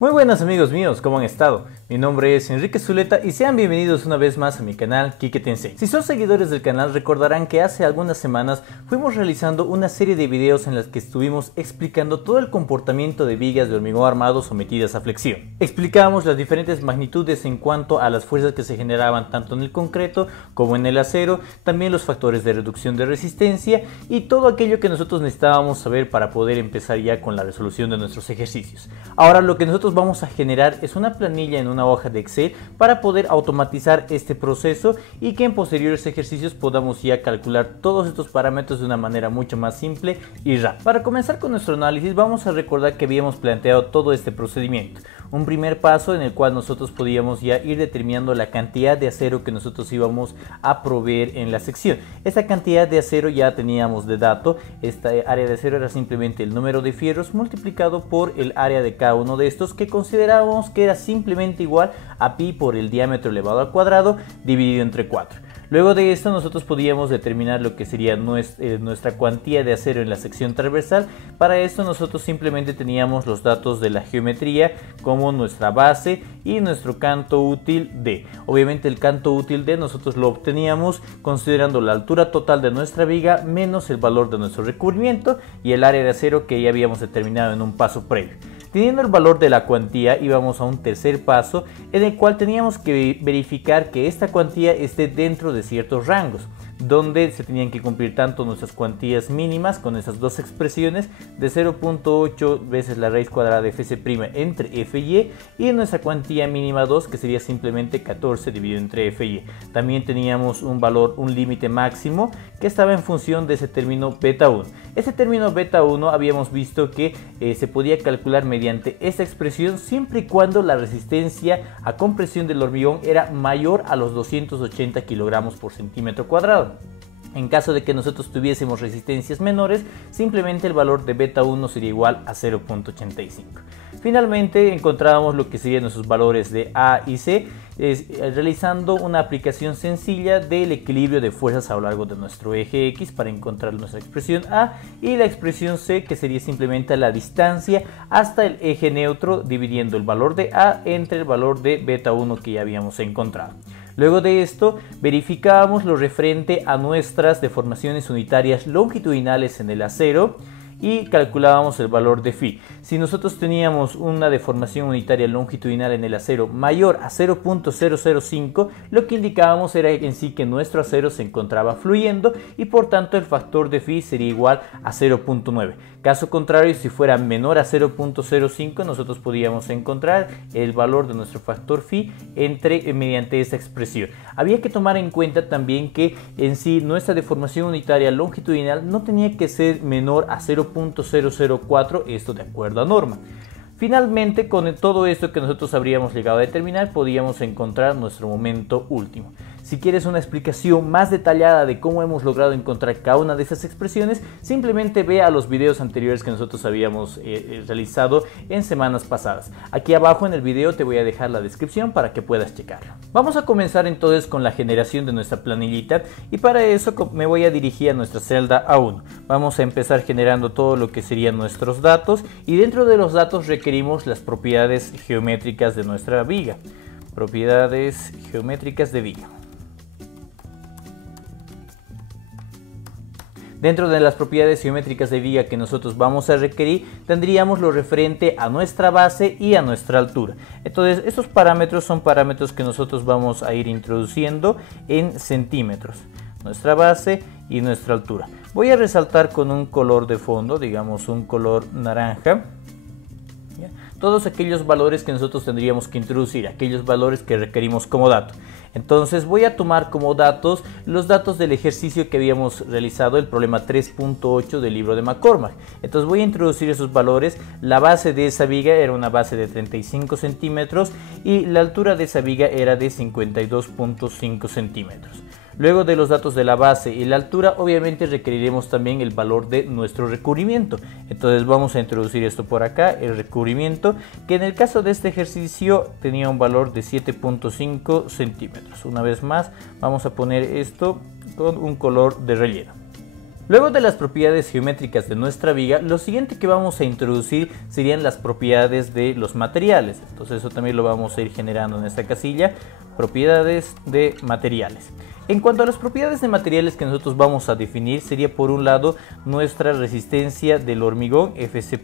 Muy buenas amigos míos, ¿cómo han estado? Mi nombre es Enrique Zuleta y sean bienvenidos una vez más a mi canal Quique Te Enseña. Si son seguidores del canal recordarán que hace algunas semanas fuimos realizando una serie de videos en las que estuvimos explicando todo el comportamiento de vigas de hormigón armado sometidas a flexión. Explicábamos las diferentes magnitudes en cuanto a las fuerzas que se generaban tanto en el concreto como en el acero, también los factores de reducción de resistencia y todo aquello que nosotros necesitábamos saber para poder empezar ya con la resolución de nuestros ejercicios. Ahora lo que nosotros vamos a generar es una planilla en una hoja de Excel para poder automatizar este proceso y que en posteriores ejercicios podamos ya calcular todos estos parámetros de una manera mucho más simple y rápida. Para comenzar con nuestro análisis vamos a recordar que habíamos planteado todo este procedimiento. Un primer paso en el cual nosotros podíamos ya ir determinando la cantidad de acero que nosotros íbamos a proveer en la sección. Esa cantidad de acero ya teníamos de dato. Esta área de acero era simplemente el número de fierros multiplicado por el área de cada uno de estos, que considerábamos que era simplemente igual a pi por el diámetro elevado al cuadrado dividido entre 4. Luego de esto nosotros podíamos determinar lo que sería nuestra cuantía de acero en la sección transversal. Para esto nosotros simplemente teníamos los datos de la geometría como nuestra base y nuestro canto útil D. Obviamente el canto útil D nosotros lo obteníamos considerando la altura total de nuestra viga menos el valor de nuestro recubrimiento y el área de acero que ya habíamos determinado en un paso previo. Teniendo el valor de la cuantía íbamos a un tercer paso en el cual teníamos que verificar que esta cuantía esté dentro de ciertos rangos, donde se tenían que cumplir tanto nuestras cuantías mínimas con esas dos expresiones de 0.8 veces la raíz cuadrada de fc' entre fy y nuestra cuantía mínima 2 que sería simplemente 14 dividido entre fy. También teníamos un valor, un límite máximo que estaba en función de ese término beta 1. Ese término beta 1 habíamos visto que se podía calcular mediante esta expresión siempre y cuando la resistencia a compresión del hormigón era mayor a los 280 kilogramos por centímetro cuadrado. En caso de que nosotros tuviésemos resistencias menores, simplemente el valor de beta 1 sería igual a 0.85. Finalmente encontrábamos lo que serían nuestros valores de A y C, realizando una aplicación sencilla del equilibrio de fuerzas a lo largo de nuestro eje X para encontrar nuestra expresión A, y la expresión C, que sería simplemente la distancia hasta el eje neutro dividiendo el valor de A entre el valor de beta 1 que ya habíamos encontrado. Luego de esto verificábamos lo referente a nuestras deformaciones unitarias longitudinales en el acero y calculábamos el valor de phi. Si nosotros teníamos una deformación unitaria longitudinal en el acero mayor a 0.005, lo que indicábamos era en sí que nuestro acero se encontraba fluyendo y por tanto el factor de phi sería igual a 0.9. Caso contrario, si fuera menor a 0.05, nosotros podíamos encontrar el valor de nuestro factor phi mediante esta expresión. Había que tomar en cuenta también que en sí nuestra deformación unitaria longitudinal no tenía que ser menor a 0.004, esto de acuerdo a norma. Finalmente, con todo esto que nosotros habríamos llegado a determinar, podíamos encontrar nuestro momento último. Si quieres una explicación más detallada de cómo hemos logrado encontrar cada una de esas expresiones, simplemente ve a los videos anteriores que nosotros habíamos realizado en semanas pasadas. Aquí abajo en el video te voy a dejar la descripción para que puedas checarlo. Vamos a comenzar entonces con la generación de nuestra planillita y para eso me voy a dirigir a nuestra celda A1. Vamos a empezar generando todo lo que serían nuestros datos y dentro de los datos requerimos las propiedades geométricas de nuestra viga. Propiedades geométricas de viga. Dentro de las propiedades geométricas de viga que nosotros vamos a requerir, tendríamos lo referente a nuestra base y a nuestra altura. Entonces, estos parámetros son parámetros que nosotros vamos a ir introduciendo en centímetros. Nuestra base y nuestra altura. Voy a resaltar con un color de fondo, digamos un color naranja, todos aquellos valores que nosotros tendríamos que introducir, aquellos valores que requerimos como dato. Entonces voy a tomar como datos los datos del ejercicio que habíamos realizado, el problema 3.8 del libro de McCormack. Entonces voy a introducir esos valores. La base de esa viga era una base de 35 centímetros y la altura de esa viga era de 52.5 centímetros. Luego de los datos de la base y la altura, obviamente requeriremos también el valor de nuestro recubrimiento. Entonces vamos a introducir esto por acá, el recubrimiento, que en el caso de este ejercicio tenía un valor de 7.5 centímetros. Una vez más, vamos a poner esto con un color de relleno. Luego de las propiedades geométricas de nuestra viga, lo siguiente que vamos a introducir serían las propiedades de los materiales. Entonces eso también lo vamos a ir generando en esta casilla, propiedades de materiales. En cuanto a las propiedades de materiales que nosotros vamos a definir, sería por un lado nuestra resistencia del hormigón, Fc',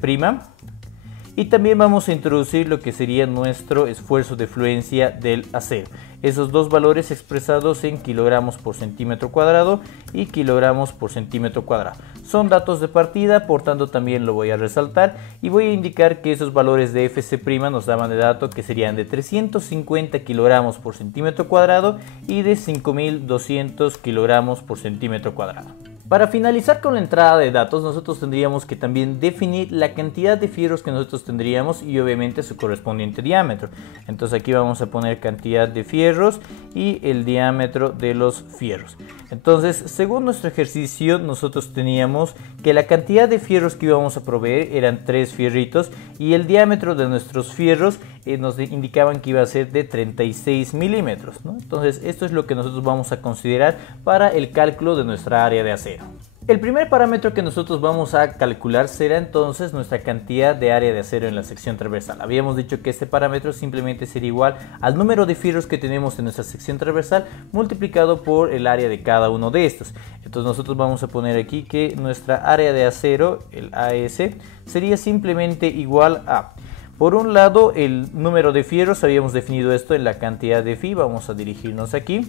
y también vamos a introducir lo que sería nuestro esfuerzo de fluencia del acero. Esos dos valores expresados en kilogramos por centímetro cuadrado y kilogramos por centímetro cuadrado. Son datos de partida, por tanto también lo voy a resaltar y voy a indicar que esos valores de Fc' nos daban de dato que serían de 350 kilogramos por centímetro cuadrado y de 5200 kilogramos por centímetro cuadrado. Para finalizar con la entrada de datos, nosotros tendríamos que también definir la cantidad de fierros que nosotros tendríamos y obviamente su correspondiente diámetro. Entonces aquí vamos a poner cantidad de fierros y el diámetro de los fierros. Entonces, según nuestro ejercicio, nosotros teníamos que la cantidad de fierros que íbamos a proveer eran 3 fierritos y el diámetro de nuestros fierros nos indicaban que iba a ser de 36 milímetros, ¿no? Entonces esto es lo que nosotros vamos a considerar para el cálculo de nuestra área de acero. El primer parámetro que nosotros vamos a calcular será entonces nuestra cantidad de área de acero en la sección transversal. Habíamos dicho que este parámetro simplemente sería igual al número de fierros que tenemos en nuestra sección transversal multiplicado por el área de cada uno de estos. Entonces nosotros vamos a poner aquí que nuestra área de acero, el AS, sería simplemente igual a... Por un lado, el número de fierros, habíamos definido esto en la cantidad de Fi, vamos a dirigirnos aquí.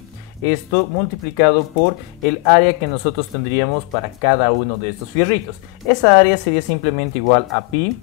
Esto multiplicado por el área que nosotros tendríamos para cada uno de estos fierritos. Esa área sería simplemente igual a pi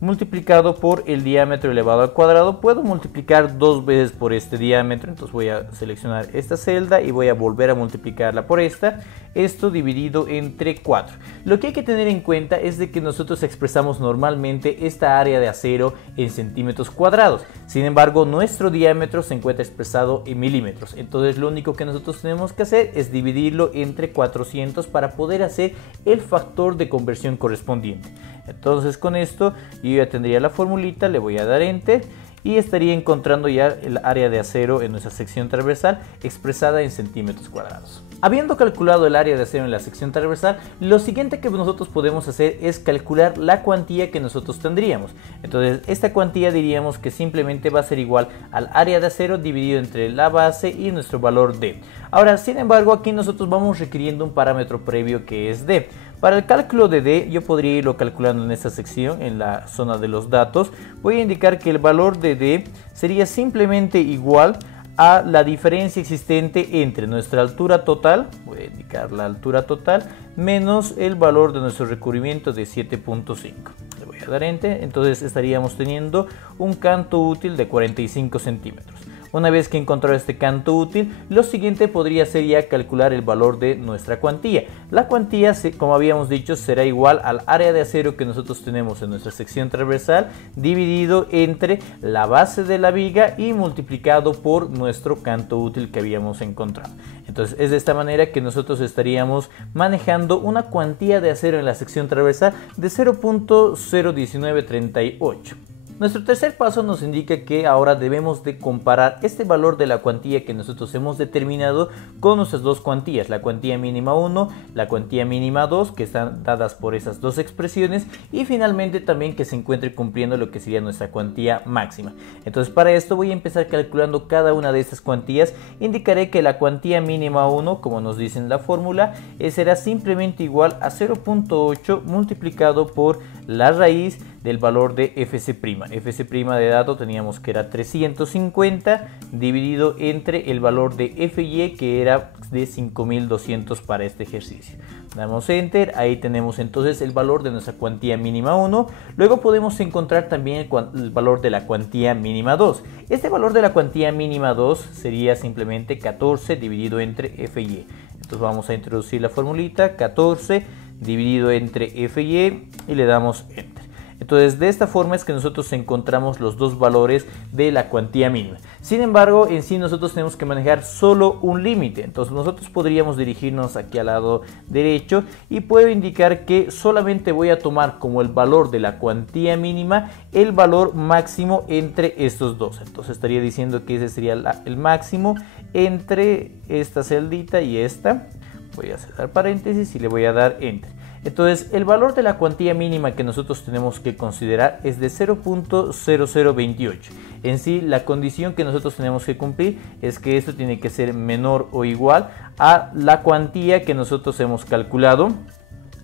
multiplicado por el diámetro elevado al cuadrado. Puedo multiplicar dos veces por este diámetro, entonces voy a seleccionar esta celda y voy a volver a multiplicarla por esta. Esto dividido entre 4. Lo que hay que tener en cuenta es de que nosotros expresamos normalmente esta área de acero en centímetros cuadrados. Sin embargo, nuestro diámetro se encuentra expresado en milímetros. Entonces lo único que nosotros tenemos que hacer es dividirlo entre 400 para poder hacer el factor de conversión correspondiente. Entonces con esto yo ya tendría la formulita, le voy a dar enter y estaría encontrando ya el área de acero en nuestra sección transversal expresada en centímetros cuadrados. Habiendo calculado el área de acero en la sección transversal, lo siguiente que nosotros podemos hacer es calcular la cuantía que nosotros tendríamos. Entonces esta cuantía diríamos que simplemente va a ser igual al área de acero dividido entre la base y nuestro valor D. Ahora, sin embargo, aquí nosotros vamos requiriendo un parámetro previo que es D. Para el cálculo de D, yo podría irlo calculando en esta sección, en la zona de los datos. Voy a indicar que el valor de D sería simplemente igual a la diferencia existente entre nuestra altura total, voy a indicar la altura total, menos el valor de nuestro recubrimiento de 7.5. Le voy a dar enter, entonces estaríamos teniendo un canto útil de 45 centímetros. Una vez que encontrado este canto útil, lo siguiente podría ser ya calcular el valor de nuestra cuantía. La cuantía, como habíamos dicho, será igual al área de acero que nosotros tenemos en nuestra sección transversal dividido entre la base de la viga y multiplicado por nuestro canto útil que habíamos encontrado. Entonces es de esta manera que nosotros estaríamos manejando una cuantía de acero en la sección transversal de 0.01938. Nuestro tercer paso nos indica que ahora debemos de comparar este valor de la cuantía que nosotros hemos determinado con nuestras dos cuantías, la cuantía mínima 1, la cuantía mínima 2, que están dadas por esas dos expresiones, y finalmente también que se encuentre cumpliendo lo que sería nuestra cuantía máxima. Entonces para esto voy a empezar calculando cada una de estas cuantías. Indicaré que la cuantía mínima 1, como nos dice en la fórmula, será simplemente igual a 0.8 multiplicado por la raíz del valor de Fc'. Fc' de dato teníamos que era 350 dividido entre el valor de Fy, que era de 5200 para este ejercicio. Damos enter, ahí tenemos entonces el valor de nuestra cuantía mínima 1. Luego podemos encontrar también el valor de la cuantía mínima 2. Este valor de la cuantía mínima 2 sería simplemente 14 dividido entre Fy. Entonces vamos a introducir la formulita, 14 dividido entre Fy, y le damos enter. Entonces de esta forma es que nosotros encontramos los dos valores de la cuantía mínima. Sin embargo, en sí nosotros tenemos que manejar solo un límite. Entonces nosotros podríamos dirigirnos aquí al lado derecho y puedo indicar que solamente voy a tomar como el valor de la cuantía mínima el valor máximo entre estos dos. Entonces estaría diciendo que ese sería el máximo entre esta celdita y esta. voy a cerrar paréntesis y le voy a dar enter. Entonces el valor de la cuantía mínima que nosotros tenemos que considerar es de 0.0028. En sí, la condición que nosotros tenemos que cumplir es que esto tiene que ser menor o igual a la cuantía que nosotros hemos calculado,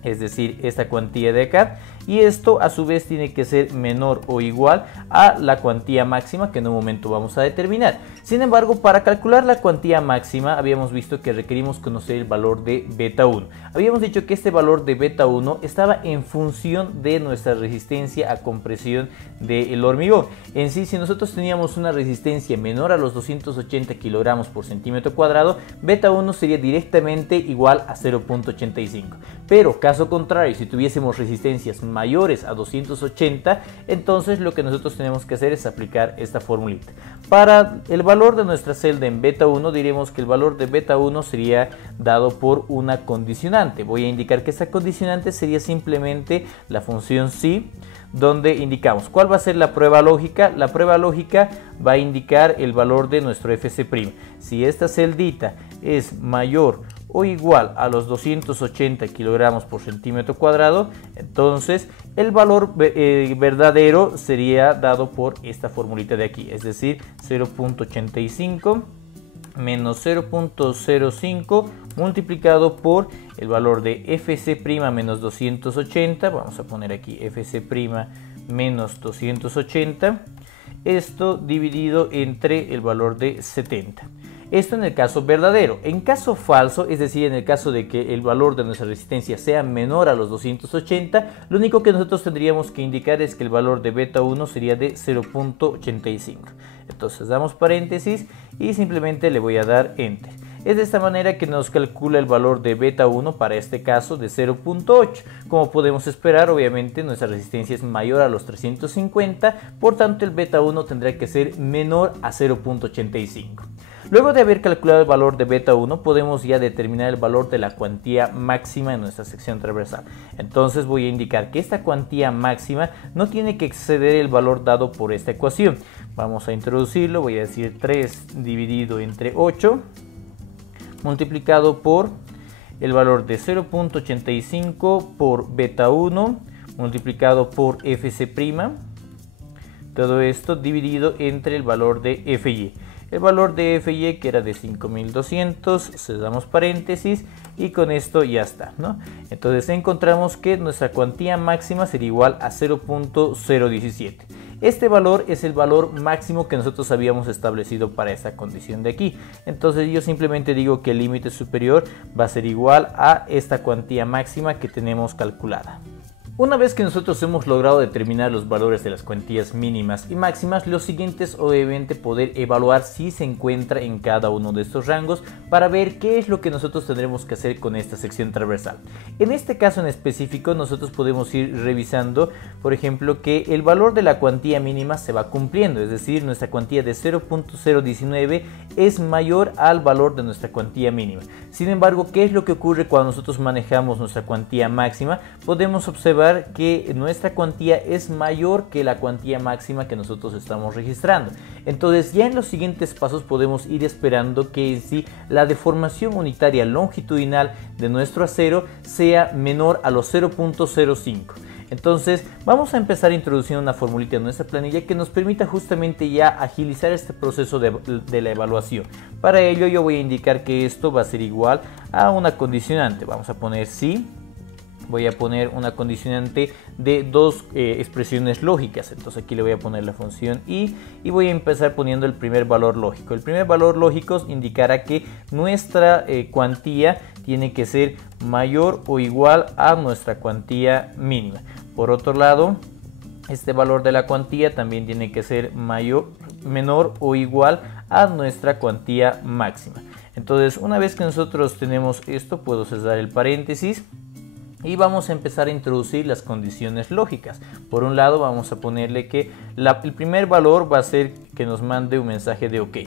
es decir, esta cuantía de acá, y esto a su vez tiene que ser menor o igual a la cuantía máxima que en un momento vamos a determinar. Sin embargo, para calcular la cuantía máxima habíamos visto que requerimos conocer el valor de beta 1. Habíamos dicho que este valor de beta 1 estaba en función de nuestra resistencia a compresión del hormigón. En sí, si nosotros teníamos una resistencia menor a los 280 kilogramos por centímetro cuadrado, beta 1 sería directamente igual a 0.85. Pero caso contrario, si tuviésemos resistencias mayores a 280, entonces lo que nosotros tenemos que hacer es aplicar esta formulita. Para el valor de nuestra celda en beta 1, diremos que el valor de beta 1 sería dado por una condicionante. Voy a indicar que esta condicionante sería simplemente la función psi, donde indicamos cuál va a ser la prueba lógica. La prueba lógica va a indicar el valor de nuestro Fc'. Si esta celdita es mayor o igual a los 280 kilogramos por centímetro cuadrado, entonces el valor verdadero sería dado por esta formulita de aquí, es decir, 0.85 menos 0.05 multiplicado por el valor de Fc' menos 280, vamos a poner aquí Fc' menos 280, esto dividido entre el valor de 70. Esto en el caso verdadero. En caso falso, es decir, en el caso de que el valor de nuestra resistencia sea menor a los 280, lo único que nosotros tendríamos que indicar es que el valor de beta 1 sería de 0.85. Entonces damos paréntesis y simplemente le voy a dar enter. Es de esta manera que nos calcula el valor de beta 1 para este caso de 0.8. Como podemos esperar, obviamente nuestra resistencia es mayor a los 350, por tanto el beta 1 tendrá que ser menor a 0.85. Luego de haber calculado el valor de beta 1, podemos ya determinar el valor de la cuantía máxima en nuestra sección transversal. Entonces voy a indicar que esta cuantía máxima no tiene que exceder el valor dado por esta ecuación. Vamos a introducirlo, voy a decir 3 dividido entre 8, multiplicado por el valor de 0.85 por beta 1, multiplicado por Fc', todo esto dividido entre el valor de Fy. El valor de Fy, que era de 5200, cerramos paréntesis y con esto ya está, ¿no? Entonces encontramos que nuestra cuantía máxima sería igual a 0.017. Este valor es el valor máximo que nosotros habíamos establecido para esta condición de aquí. Entonces yo simplemente digo que el límite superior va a ser igual a esta cuantía máxima que tenemos calculada. Una vez que nosotros hemos logrado determinar los valores de las cuantías mínimas y máximas, lo siguiente es obviamente poder evaluar si se encuentra en cada uno de estos rangos para ver qué es lo que nosotros tendremos que hacer con esta sección transversal. En este caso en específico nosotros podemos ir revisando, por ejemplo, que el valor de la cuantía mínima se va cumpliendo, es decir, nuestra cuantía de 0.019 es mayor al valor de nuestra cuantía mínima. Sin embargo, ¿qué es lo que ocurre cuando nosotros manejamos nuestra cuantía máxima? Podemos observar que nuestra cuantía es mayor que la cuantía máxima que nosotros estamos registrando. Entonces ya en los siguientes pasos podemos ir esperando que en sí la deformación unitaria longitudinal de nuestro acero sea menor a los 0.05. Entonces vamos a empezar introduciendo una formulita en nuestra planilla que nos permita justamente ya agilizar este proceso de la evaluación. Para ello yo voy a indicar que esto va a ser igual a una condicionante. Vamos a poner si. Voy a poner una condicionante de dos expresiones lógicas. Entonces aquí le voy a poner la función y voy a empezar poniendo el primer valor lógico. El primer valor lógico indicará que nuestra cuantía tiene que ser mayor o igual a nuestra cuantía mínima. Por otro lado, este valor de la cuantía también tiene que ser menor o igual a nuestra cuantía máxima. Entonces una vez que nosotros tenemos esto, puedo cerrar el paréntesis y vamos a empezar a introducir las condiciones lógicas. Por un lado vamos a ponerle que el primer valor va a ser que nos mande un mensaje de OK.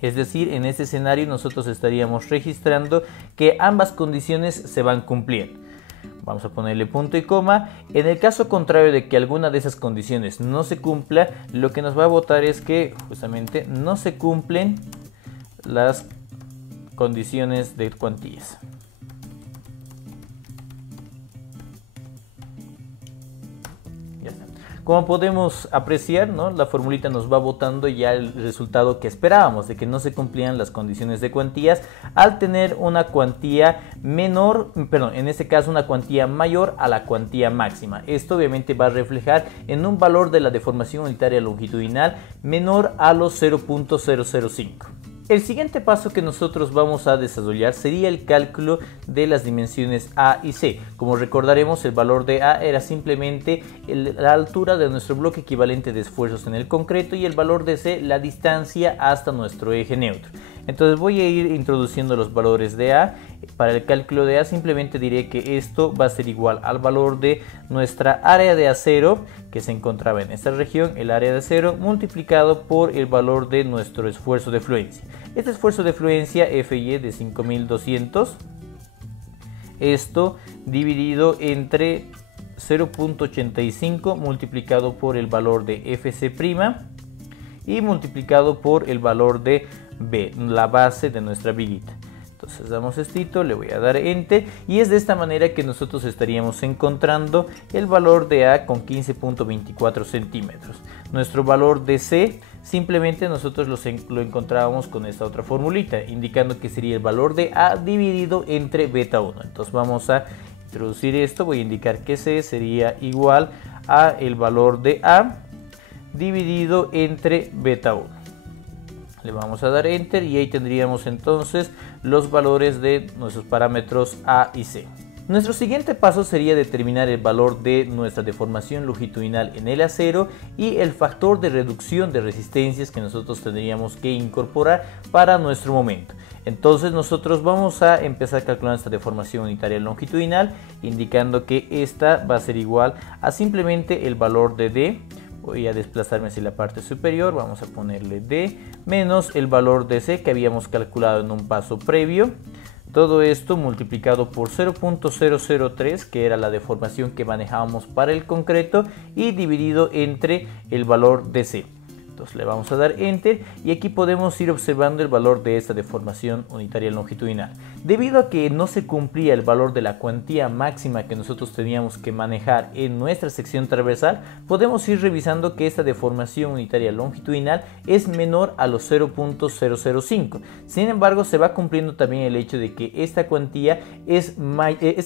Es decir, en este escenario nosotros estaríamos registrando que ambas condiciones se van cumpliendo. Vamos a ponerle punto y coma. En el caso contrario de que alguna de esas condiciones no se cumpla, lo que nos va a botar es que justamente no se cumplen las condiciones de cuantías. Como podemos apreciar, ¿no?, la formulita nos va botando ya el resultado que esperábamos, de que no se cumplían las condiciones de cuantías al tener una cuantía menor, perdón, en este caso una cuantía mayor a la cuantía máxima. Esto obviamente va a reflejar en un valor de la deformación unitaria longitudinal menor a los 0.005. El siguiente paso que nosotros vamos a desarrollar sería el cálculo de las dimensiones A y C. Como recordaremos, el valor de A era simplemente la altura de nuestro bloque equivalente de esfuerzos en el concreto y el valor de C la distancia hasta nuestro eje neutro. Entonces voy a ir introduciendo los valores de A. Para el cálculo de A simplemente diré que esto va a ser igual al valor de nuestra área de acero que se encontraba en esta región, el área de acero, multiplicado por el valor de nuestro esfuerzo de fluencia. Este esfuerzo de fluencia FY de 5200, esto dividido entre 0.85 multiplicado por el valor de FC' y multiplicado por el valor de B, la base de nuestra viguita. Entonces damos esto, le voy a dar enter y es de esta manera que nosotros estaríamos encontrando el valor de A con 15.24 centímetros. Nuestro valor de C simplemente nosotros lo encontrábamos con esta otra formulita, indicando que sería el valor de A dividido entre beta 1. Entonces vamos a introducir esto, voy a indicar que C sería igual a el valor de A dividido entre beta 1. Le vamos a dar enter y ahí tendríamos entonces los valores de nuestros parámetros A y C. Nuestro siguiente paso sería determinar el valor de nuestra deformación longitudinal en el acero y el factor de reducción de resistencias que nosotros tendríamos que incorporar para nuestro momento. Entonces nosotros vamos a empezar a calcular esta deformación unitaria longitudinal, indicando que esta va a ser igual a simplemente el valor de D. Voy a desplazarme hacia la parte superior, vamos a ponerle D menos el valor de C que habíamos calculado en un paso previo. Todo esto multiplicado por 0.003, que era la deformación que manejábamos para el concreto, y dividido entre el valor de C. Entonces le vamos a dar enter y aquí podemos ir observando el valor de esta deformación unitaria longitudinal. Debido a que no se cumplía el valor de la cuantía máxima que nosotros teníamos que manejar en nuestra sección transversal, podemos ir revisando que esta deformación unitaria longitudinal es menor a los 0.005. Sin embargo, se va cumpliendo también el hecho de que esta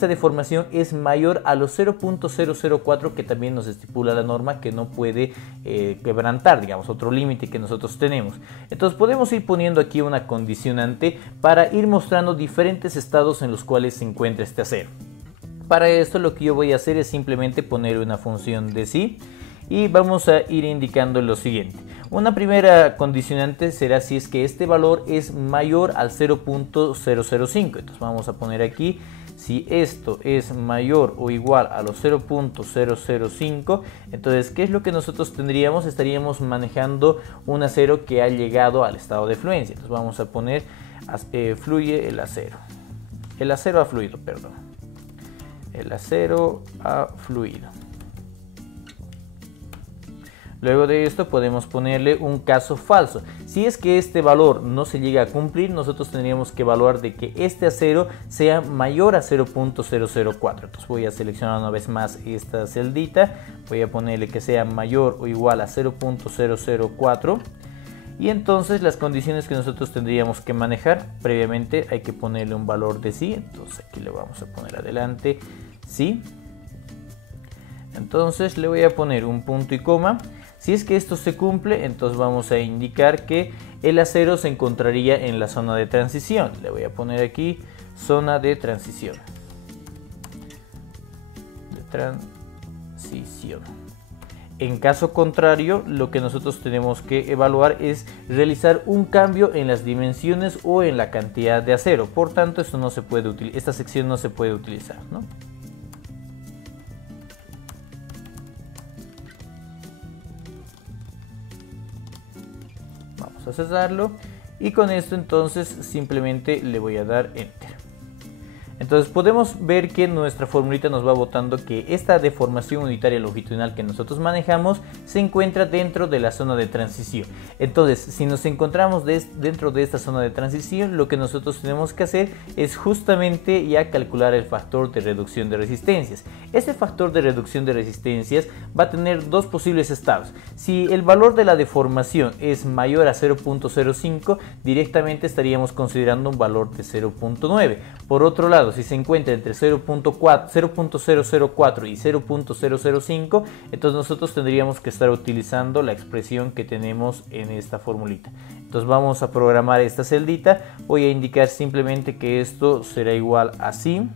deformación es mayor a los 0.004 que también nos estipula la norma, que no puede quebrantar, digamos, otro límite que nosotros tenemos. Entonces podemos ir poniendo aquí una condicionante para ir mostrando diferentes estados en los cuales se encuentra este acero. Para esto lo que yo voy a hacer es simplemente poner una función de sí y vamos a ir indicando lo siguiente. Una primera condicionante será si es que este valor es mayor al 0.005. Entonces vamos a poner aquí si esto es mayor o igual a los 0.005, entonces ¿qué es lo que nosotros tendríamos? Estaríamos manejando un acero que ha llegado al estado de fluencia. Entonces vamos a poner fluye el acero. El acero ha fluido, perdón. El acero ha fluido. Luego de esto podemos ponerle un caso falso. Si es que este valor no se llega a cumplir, nosotros tendríamos que evaluar de que este acero sea mayor a 0.004. Entonces voy a seleccionar una vez más esta celdita, voy a ponerle que sea mayor o igual a 0.004. Y entonces las condiciones que nosotros tendríamos que manejar previamente, hay que ponerle un valor de sí. Entonces aquí le vamos a poner adelante sí. Entonces le voy a poner un punto y coma. Si es que esto se cumple, entonces vamos a indicar que el acero se encontraría en la zona de transición. Le voy a poner aquí zona de transición. En caso contrario, lo que nosotros tenemos que evaluar es realizar un cambio en las dimensiones o en la cantidad de acero. Por tanto, esto no se puede esta sección no se puede utilizar, ¿no? A cesarlo y con esto entonces simplemente le voy a dar enter. Entonces podemos ver que nuestra formulita nos va botando que esta deformación unitaria longitudinal que nosotros manejamos se encuentra dentro de la zona de transición. Entonces, si nos encontramos dentro de esta zona de transición, lo que nosotros tenemos que hacer es justamente ya calcular el factor de reducción de resistencias. Este factor de reducción de resistencias va a tener dos posibles estados. Si el valor de la deformación es mayor a 0.05, directamente estaríamos considerando un valor de 0.9. Por otro lado, si se encuentra entre 0.004 y 0.005, entonces nosotros tendríamos que estar utilizando la expresión que tenemos en esta formulita. Entonces vamos a programar esta celdita. Voy a indicar simplemente que esto será igual así.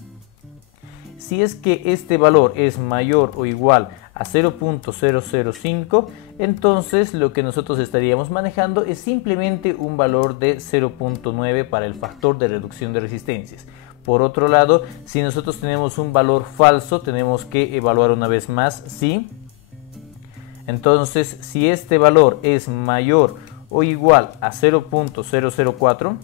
Si es que este valor es mayor o igual a 0.005, entonces lo que nosotros estaríamos manejando es simplemente un valor de 0.9 para el factor de reducción de resistencias. Por otro lado, si nosotros tenemos un valor falso, tenemos que evaluar una vez más, ¿sí? Entonces, si este valor es mayor o igual a 0.004,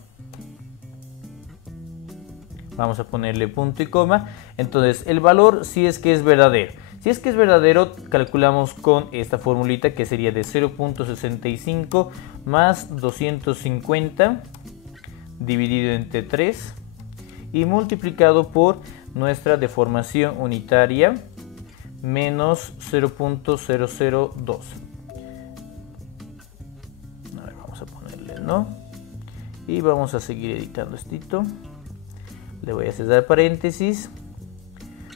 vamos a ponerle punto y coma. Entonces, el valor si es que es verdadero. Si es que es verdadero, calculamos con esta formulita que sería de 0.65 más 250 dividido entre 3 y multiplicado por nuestra deformación unitaria menos 0.002. A ver, vamos a ponerle no y vamos a seguir editando esto. Le voy a cerrar paréntesis.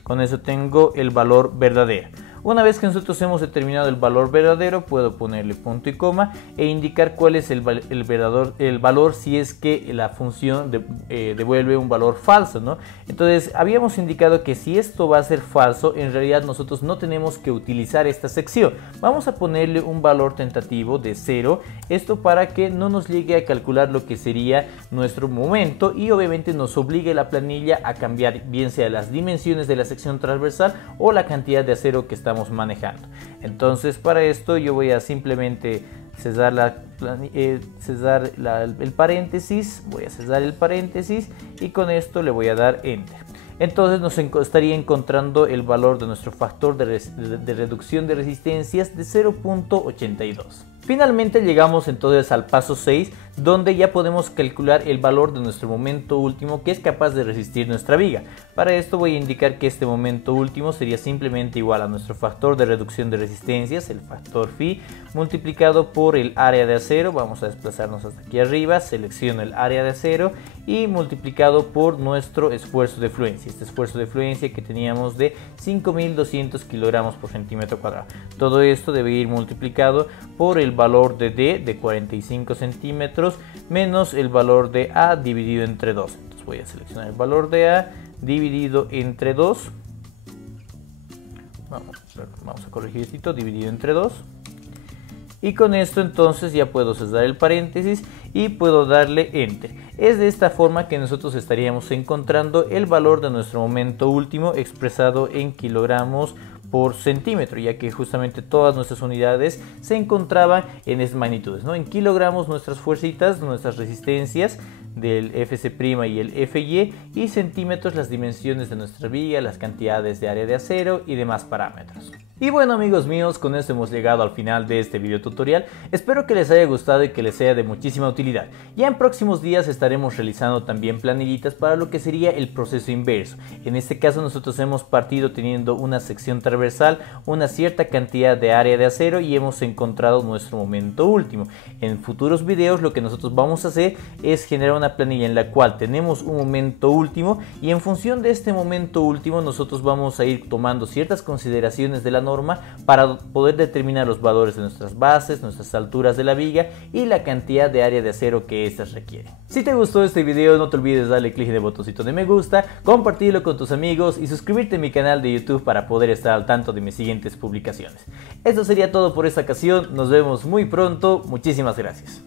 Con eso tengo el valor verdadero. Una vez que nosotros hemos determinado el valor verdadero, puedo ponerle punto y coma e indicar cuál es el valor si es que la función devuelve un valor falso, ¿no? Entonces habíamos indicado que si esto va a ser falso, en realidad nosotros no tenemos que utilizar esta sección. Vamos a ponerle un valor tentativo de 0, esto para que no nos llegue a calcular lo que sería nuestro momento y obviamente nos obligue la planilla a cambiar bien sea las dimensiones de la sección transversal o la cantidad de acero que estamos manejando. Entonces para esto yo voy a simplemente cerrar el paréntesis, voy a cerrar el paréntesis y con esto le voy a dar enter. Entonces nos estaría encontrando el valor de nuestro factor de reducción de resistencias de 0.82. Finalmente llegamos entonces al paso 6, donde ya podemos calcular el valor de nuestro momento último que es capaz de resistir nuestra viga. Para esto voy a indicar que este momento último sería simplemente igual a nuestro factor de reducción de resistencias, el factor phi, multiplicado por el área de acero. Vamos a desplazarnos hasta aquí arriba, selecciono el área de acero y multiplicado por nuestro esfuerzo de fluencia. Este esfuerzo de fluencia que teníamos de 5200 kilogramos por centímetro cuadrado. Todo esto debe ir multiplicado por el valor de D de 45 centímetros menos el valor de A dividido entre 2. Entonces voy a seleccionar el valor de A dividido entre 2. Vamos a corregir esto, dividido entre 2. Y con esto entonces ya puedo cerrar el paréntesis y puedo darle enter. Es de esta forma que nosotros estaríamos encontrando el valor de nuestro momento último expresado en kilogramos por centímetro, ya que justamente todas nuestras unidades se encontraban en esas magnitudes, ¿no? En kilogramos nuestras fuercitas, nuestras resistencias del FC' y el FY, y centímetros las dimensiones de nuestra viga, las cantidades de área de acero y demás parámetros. Y bueno amigos míos, con esto hemos llegado al final de este video tutorial. Espero que les haya gustado y que les sea de muchísima utilidad. Ya en próximos días estaremos realizando también planillitas para lo que sería el proceso inverso. En este caso nosotros hemos partido teniendo una sección transversal, una cierta cantidad de área de acero y hemos encontrado nuestro momento último. En futuros videos lo que nosotros vamos a hacer es generar una planilla en la cual tenemos un momento último y en función de este momento último nosotros vamos a ir tomando ciertas consideraciones de la norma para poder determinar los valores de nuestras bases, nuestras alturas de la viga y la cantidad de área de acero que estas requieren. Si te gustó este video no te olvides darle clic en el botoncito de me gusta, compartirlo con tus amigos y suscribirte a mi canal de YouTube para poder estar al tanto de mis siguientes publicaciones. Esto sería todo por esta ocasión, nos vemos muy pronto, muchísimas gracias.